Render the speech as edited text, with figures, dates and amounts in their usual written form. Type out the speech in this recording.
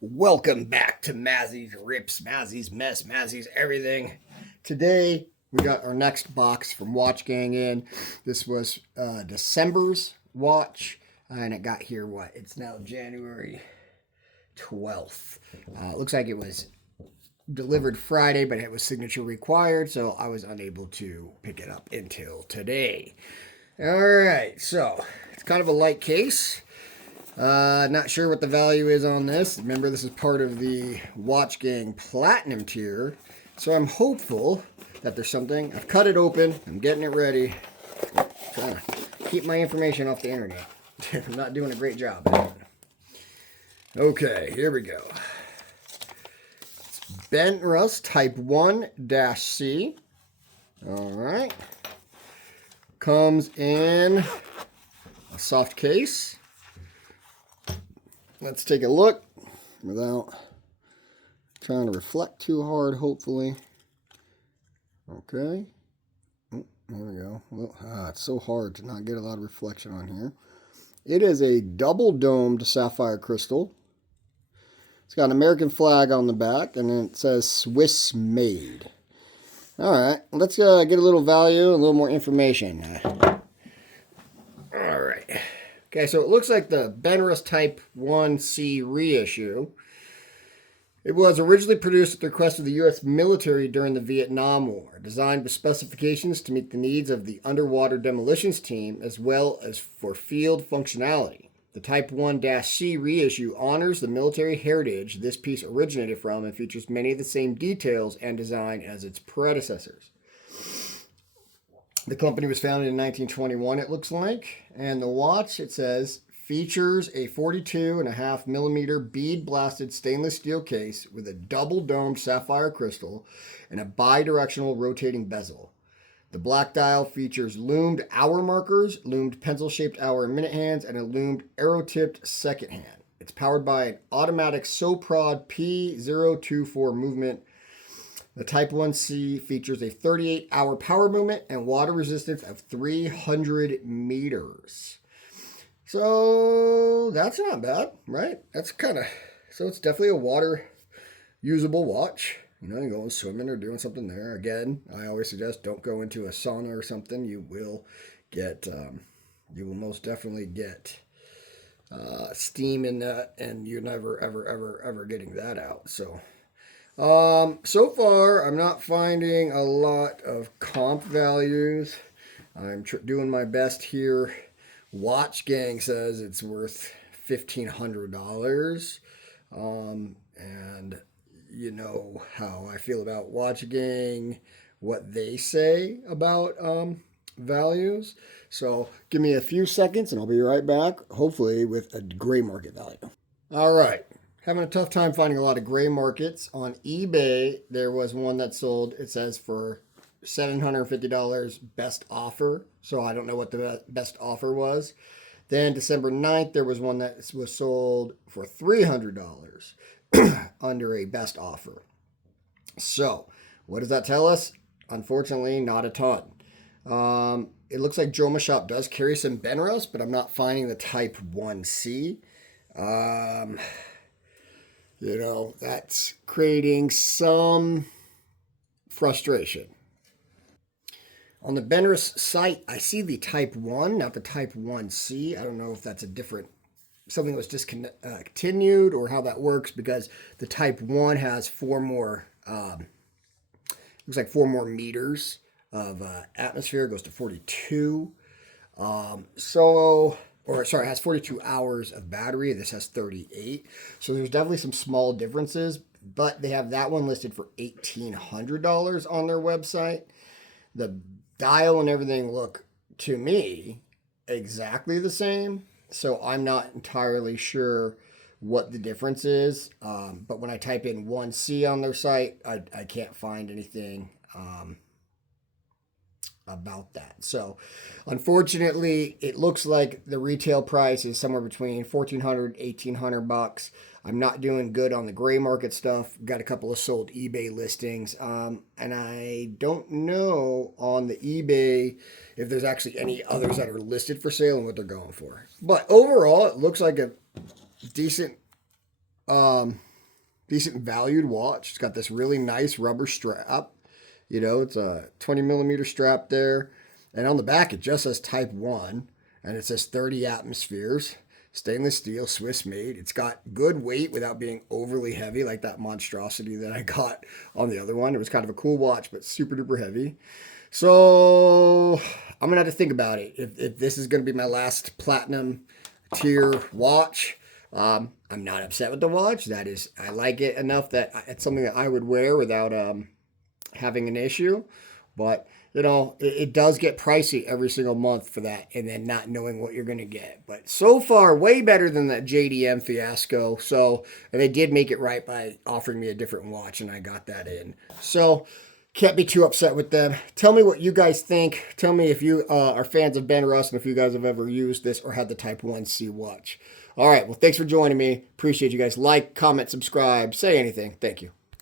Welcome back to Mazzy's Rips, Mazzy's Mess, Mazzy's Everything. Today we got our next box from WatchGang in. This was December's watch, and it got here it's now January 12th. It looks like it was delivered Friday, but it was signature required, so I was unable to pick it up until today. All right, so it's kind of a light case. Not sure what the value is on this. Remember, this is part of the WatchGang Platinum tier. So I'm hopeful that there's something. I've cut it open. I'm getting it ready. Trying to keep my information off the internet. I'm not doing a great job. Okay, here we go. It's Benrus Type 1-C. All right. Comes in a soft case. Let's take a look without trying to reflect too hard, hopefully. Okay. Oh, there we go. Well, it's so hard to not get a lot of reflection on here. It is a double domed sapphire crystal. It's got an American flag on the back, and then it says Swiss made. All right, let's get a little value, a little more information. All right. Okay, so it looks like the Benrus Type 1C reissue. It was originally produced at the request of the U.S. military during the Vietnam War, designed with specifications to meet the needs of the underwater demolitions team as well as for field functionality. The Type 1-C reissue honors the military heritage this piece originated from and features many of the same details and design as its predecessors. The company was founded in 1921, it looks like. And the watch, it says, features a 42.5 millimeter bead blasted stainless steel case with a double domed sapphire crystal and a bi-directional rotating bezel. The black dial features loomed hour markers, loomed pencil-shaped hour and minute hands, and a loomed arrow-tipped second hand. It's powered by an automatic Soprod P024 movement. The Type 1C features a 38-hour power movement and water resistance of 300 meters. So that's not bad, right? So it's definitely a water usable watch. You know, you're going swimming or doing something there. Again, I always suggest don't go into a sauna or something. You will most definitely get steam in that, and you're never, ever getting that out. So far, I'm not finding a lot of comp values. I'm doing my best here. WatchGang says it's worth $1,500. And you know how I feel about WatchGang, what they say about values. So give me a few seconds and I'll be right back, hopefully with a gray market value. All right. Having a tough time finding a lot of gray markets. On eBay, there was one that sold, it says, for $750 best offer. So I don't know what the best offer was. Then December 9th, there was one that was sold for $300 under a best offer. So what does that tell us? Unfortunately, not a ton. It looks like Joma Shop does carry some Benrus, but I'm not finding the Type 1C. You know, that's creating some frustration. On the Benrus site, I see the Type 1, not the Type 1C. I don't know if that's something that was discontinued or how that works, because the Type 1 has four more meters of atmosphere. It goes to 42. It has 42 hours of battery. This has 38. So there's definitely some small differences, but they have that one listed for $1,800 on their website. The dial and everything look, to me, exactly the same. So I'm not entirely sure what the difference is. But when I type in 1C on their site, I can't find anything about that. So unfortunately, it looks like the retail price is somewhere between $1,400 $1,800. I'm not doing good on the gray market stuff. Got a couple of sold eBay listings, and I don't know on the eBay if there's actually any others that are listed for sale and what they're going for. But overall, it looks like a decent decent valued watch. It's got this really nice rubber strap. You know, it's a 20 millimeter strap there. And on the back, it just says Type 1. And it says 30 atmospheres. Stainless steel, Swiss made. It's got good weight without being overly heavy like that monstrosity that I got on the other one. It was kind of a cool watch, but super duper heavy. So I'm going to have to think about it. If this is going to be my last platinum tier watch, I'm not upset with the watch. That is, I like it enough that it's something that I would wear without having an issue. But you know, it does get pricey every single month for that, and then not knowing what you're going to get. But so far, way better than that JDM fiasco. So, and they did make it right by offering me a different watch, and I got that in. So, can't be too upset with them. Tell me what you guys think. Tell me if you are fans of Benrus and if you guys have ever used this or had the Type 1C watch. All right, well, thanks for joining me. Appreciate you guys. Like, comment, subscribe, say anything. Thank you.